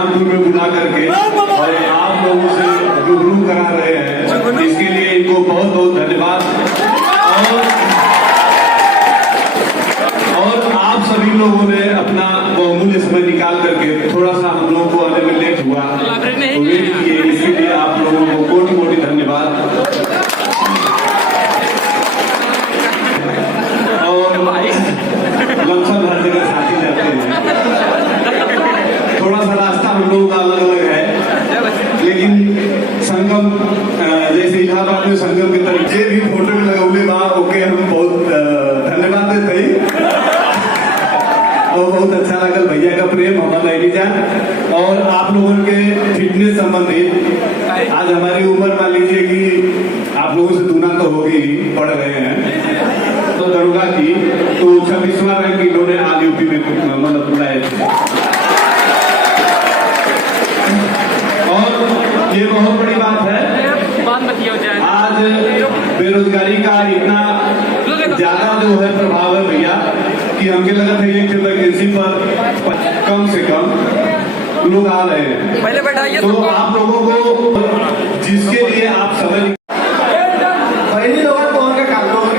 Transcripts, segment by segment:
बलरामपुर में बुला करके और आप लोगों से रूबरू करा रहे हैं, इसके लिए इनको बहुत बहुत धन्यवाद। और आप सभी लोगों ने अपना बहुमूल्य समय निकाल करके, थोड़ा सा हम लोगों को आने में लेट हुआ तो वेट किए, इसके लिए आप लोगों को कोटि कोटि धन्यवाद। और लमसम हर जगह साथी रहते हैं, थोड़ा सा रास्ता हम लोगों का अलग अलग है, लेकिन संगम जैसे इलाहाबाद में संगम की तरफ जे भी फोटो में लगौले बा ओके हम बहुत धन्यवाद देते हैं। और बहुत अच्छा लगल भैया का प्रेम हमारा नहीं जान। और आप लोगों के फिटनेस संबंधित आज हमारी उम्र मान लीजिए कि आप लोगों से दूना तो होगी ही, पढ़ रहे हैं तो दरोगा की तो 26वां रैंक इन्होंने आज यूपी में मतलब बुलाए थे। और ये बहुत बड़ी बात है, आज बेरोजगारी का इतना ज्यादा जो है प्रभाव है भैया कि हमके लगता है कि वैकेंसी पर कम से कम लोग आ रहे हैं। तो आप लोगों को जिसके लिए आप समझ पहली लोगों को उनके कामों में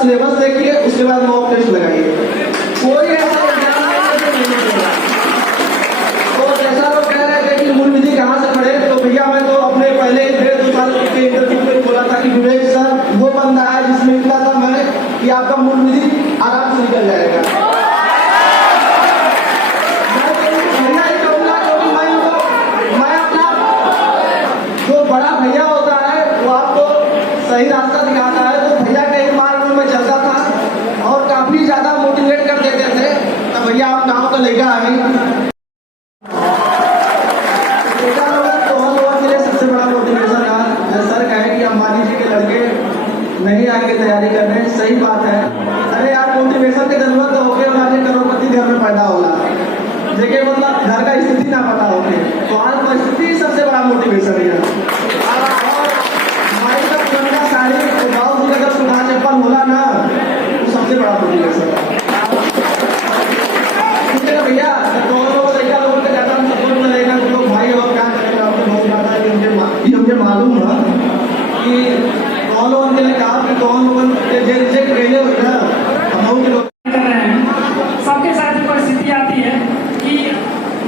सिलेबस देखिए, उसके बाद मॉक टेस्ट लगाइए। कोई ऐसा तो जैसा लोग कह रहे थे कि मूल विधि कहाँ से पढ़े, तो भैया मैं तो अपने पहले 1.5-2 साल के इंटरव्यू में बोला था कि विवेक सर वो बंदा है जिसमें इतना दम है कि आपका मूल विधि आराम से निकल जाएगा। मैं अपना जो बड़ा भैया होता है वो आपको सही रास्ता दिखाता है, तो भैया के एक मार्ग में मैं चलता था और काफी ज्यादा मोटिवेट कर देते थे। तो भैया आप गाँव का लेकर आ गई, के लिए सबसे बड़ा मोटिवेशन है सर कहे कि अंबानी जी के लड़के नहीं आके तैयारी कर रहे हैं। सही बात है, अरे यार मोटिवेशन की जरूरत तो होगी, हमारे करोड़पति घर में पैदा होगा, देखिए मतलब घर का स्थिति ना पता होगी, तो आज परिस्थिति सबसे बड़ा मोटिवेशन है। हमारी सब गंगा साड़ी गाँव की अगर सुधा चप्पल होला ना तो सबसे बड़ा मोटिवेशन है। ठीक है ना भैया, तो लोगों के ज्यादा सपोर्ट में रहेगा तो लोग भाई और क्या करेगा आपको बहुत ज्यादा ये मुझे मालूम है कि कौन लोगों ने कहा कि कौन लोगों के रिजेक्ट गए हुए ना हम लोग सबके साथ परिस्थिति आती है कि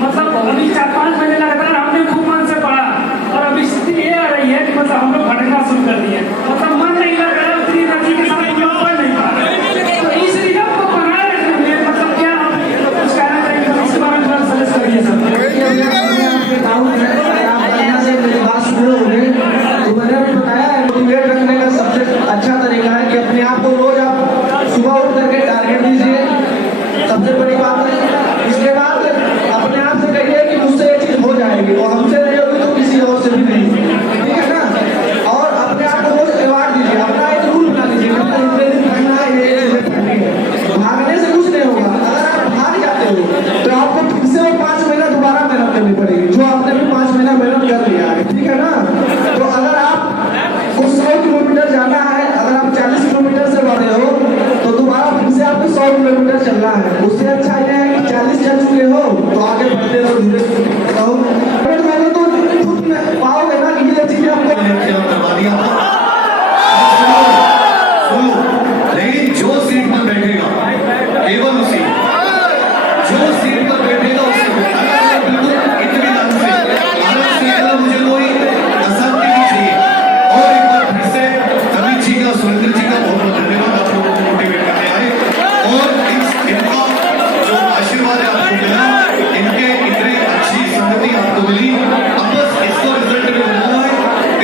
मतलब अभी 4-5 महीने लगातार हमने खूब मन से पढ़ा और अभी स्थिति ये आ रही है कि मतलब हम लोग भटकना शुरू कर दिए, मतलब मन नहीं लग रहा, उतनी राशि के साथ पढ़ नहीं पा रहे। तो इस रिजल्ट को बनाए रखने के लिए मतलब क्या कुछ कहना चाहिए, इसके बारे में थोड़ा सजेस्ट करिए सर। मैंने भी बताया है मोटिवेट रखने का सबसे अच्छा तरीका है कि अपने आप को रोज आप सुबह उठ करके टारगेट दीजिए, सबसे बड़ी बात है। इसके बाद अपने आप से कहिए कि मुझसे ये चीज हो जाएगी, और हमसे नहीं होगी तो किसी और से भी नहीं, ठीक है ना। और अपने आप को रोज अवार्ड दीजिए, अपना एक रूल बना लीजिए, भागने से कुछ नहीं होगा। अगर आप भाग जाते हो तो आपको फिर से 5 महीना दोबारा मेहनत करनी पड़ेगी, जो आपने भी 5 महीना मेहनत कर लिया है, ठीक है ना। तो अगर आपको 100 किलोमीटर जाना है, अगर आप 40 किलोमीटर से बढ़े हो तो दोबारा फिर से आपको 100 किलोमीटर चलना है। उससे अच्छा यह है कि 40 चल चुके हो तो आगे बढ़ते रहो धीरे बताओ, बट मैंने तो खुद में पाओगे ना कि ये चीजें आपको करवा दिया था। लेकिन जो सीट पर बैठेगा केवल उसी, जो सीट पर बैठेगा उसी बिल्कुल इत्मीनान से मुझे कोई अशांति नहीं चाहिए। और एक बार फिर से कवि जी का, सुरेंद्र जी का बहुत बहुत धन्यवाद, आप लोगों को मोटिवेट करने आए और इनका जो आशीर्वाद है आपको मिला, इनके इतनी अच्छी संगति आपको मिली। अब बस इसको रिजल्ट में बनाना है,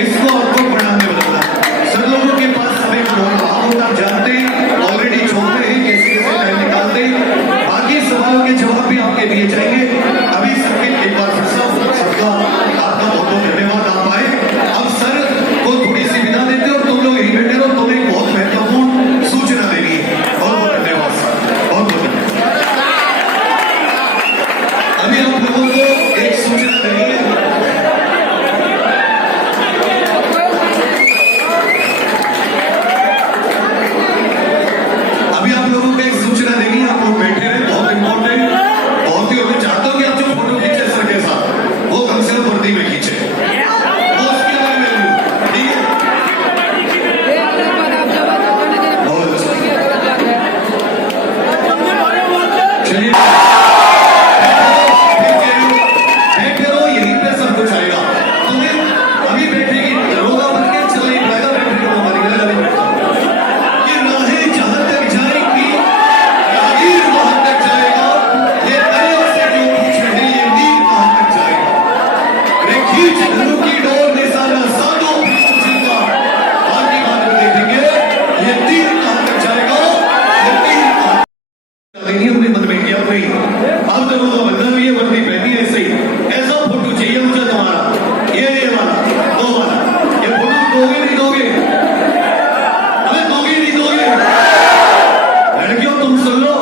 इसको आपको बढ़ाने बनाना है। सब लोगों के पास समय बहुत भाव होता, आप जानते हैं ऑलरेडी छोड़ते हैं, कैसे कैसे टाइम निकालते हैं। बाकी सवालों के जवाब भी आपके दिए जाएंगे। अभी सबके एक बार फिर से सबका आपका बहुत बहुत धन्यवाद, आप आए। अब सर को थोड़ी सी विदा देते और तुम लोग यही बैठे रहो, तुम्हें एक बहुत महत्वपूर्ण सूचना देनी है। बहुत बहुत धन्यवाद सर, बहुत बहुत धन्यवाद। अभी आप लोगों को एक सूचना देनी है। अभी आप लोगों को एक सूचना देनी है, आप लोग बैठे रहे, बहुत इंपॉर्टेंट, बहुत ही। मैं चाहता हूं कि आप जो फोटो खींचे सर के साथ वो कम से कम वर्दी में खींचे, वो उसके बारे में लूं, ठीक है? बहुत अच्छा। चलिए बैठे रहो, यहीं पे सब कुछ आएगा। तुम्हें अभी बैठेगी, दरोगा बन के चल नहीं पाएगा, बैठे रहो, हमारी गलत नहीं बैठो। ये राहें जहां तक जाएंगी, राहीर वहां तक जाएगा। ये दरिया से जो पूछ रहे, ये नीर कहां तक जाएगा? रे खींच धनु की डोर, निशाना साधो कृष्ण जी का। बाकी बात में देखेंगे, ये तीर कहां तक जाएगा, ये तीर कहां नहीं अपने मन में किया नहीं। अब तो वो बंदा भी ये वर्दी पहनी है, ऐसे ही ऐसा फोटो चाहिए मुझे तुम्हारा, ये वाला, दो वाला। ये फोटो दोगे नहीं दोगे? अरे दोगे नहीं दोगे? लड़कियों तुम सुन लो,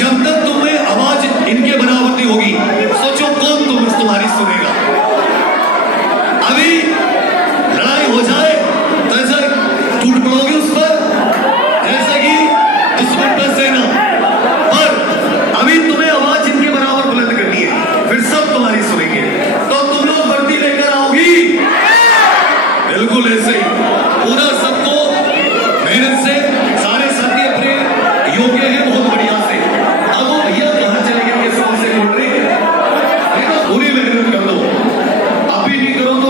जब तक तुम्हें आवाज इनके बराबर नहीं होगी, सोचो कौन तुम्हारी सुनेगा। अभी लड़ाई हो जाए तो ऐसा टूट पड़ोगे उस पर, जैसा कि दुश्मन पर सेना। पर अभी तुम्हें आवाज इनके बराबर बुलंद करनी है, फिर सब तुम्हारी सुनेंगे। तो तुम लोग वर्दी लेकर आओगी? बिल्कुल ऐसे ही पूरा सबको मेहनत से, सारे साथी अपने योग्य है बहुत बढ़िया से। अब वो भैया कहाँ चले गए, कैसे उनसे बोल रहे हैं? पूरी मेहनत कर दो, अभी नहीं करो तो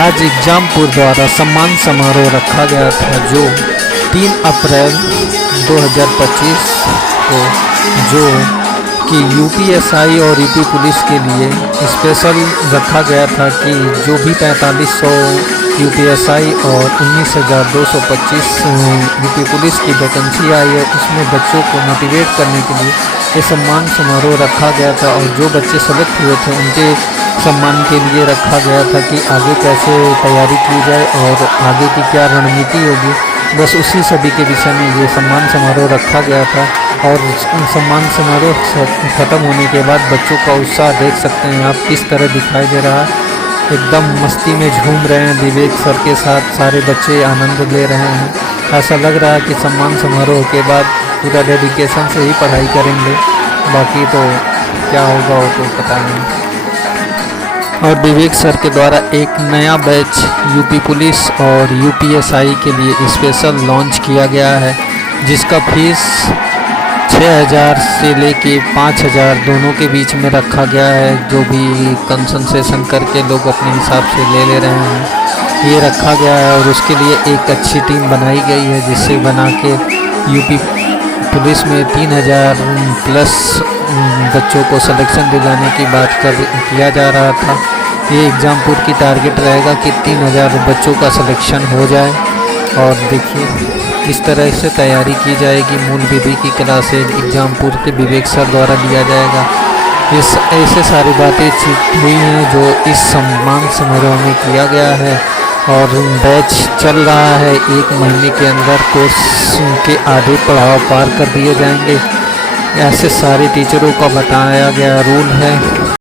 आज एग्जामपुर द्वारा सम्मान समारोह रखा गया था जो 3 अप्रैल 2025 को, जो कि यूपीएसआई और यूपी पुलिस के लिए स्पेशल रखा गया था कि जो भी 4500 यूपीएसआई और 19,225 यूपी पुलिस की वैकेंसी आई है, उसमें बच्चों को मोटिवेट करने के लिए ये सम्मान समारोह रखा गया था। और जो बच्चे सेलेक्ट हुए थे उनके सम्मान के लिए रखा गया था कि आगे कैसे तैयारी की जाए और आगे की क्या रणनीति होगी। बस उसी सभी के विषय में ये सम्मान समारोह रखा गया था। और सम्मान समारोह ख़त्म होने के बाद बच्चों का उत्साह देख सकते हैं आप, किस तरह दिखाई दे रहा है। एकदम मस्ती में झूम रहे हैं, विवेक सर के साथ सारे बच्चे आनंद ले रहे हैं। ऐसा लग रहा है कि सम्मान समारोह के बाद पूरा डेडिकेशन से ही पढ़ाई करेंगे, बाकी तो क्या होगा वो तो पता नहीं। और विवेक सर के द्वारा एक नया बैच यूपी पुलिस और यूपीएसआई के लिए स्पेशल लॉन्च किया गया है, जिसका फीस 6,000 से लेके 5,000 दोनों के बीच में रखा गया है। जो भी कंसंसेशन करके लोग अपने हिसाब से ले रहे हैं, ये रखा गया है। और उसके लिए एक अच्छी टीम बनाई गई है, जिससे बना के यूपी पुलिस में 3,000 प्लस बच्चों को सिलेक्शन दिलाने की बात किया जा रहा था। ये एग्जामपुर की टारगेट रहेगा कि 3,000 बच्चों का सिलेक्शन हो जाए। और देखिए इस तरह से तैयारी की जाएगी। मूल विधि की क्लासेज एग्जामपुर के विवेक सर द्वारा लिया जाएगा। इस ऐसे सारी बातें हुई हैं जो इस सम्मान समारोह में किया गया है। और बैच चल रहा है, 1 महीने के अंदर कोर्स के आधे पड़ाव पार कर दिए जाएंगे। ऐसे सारे टीचरों का बताया गया रूल है।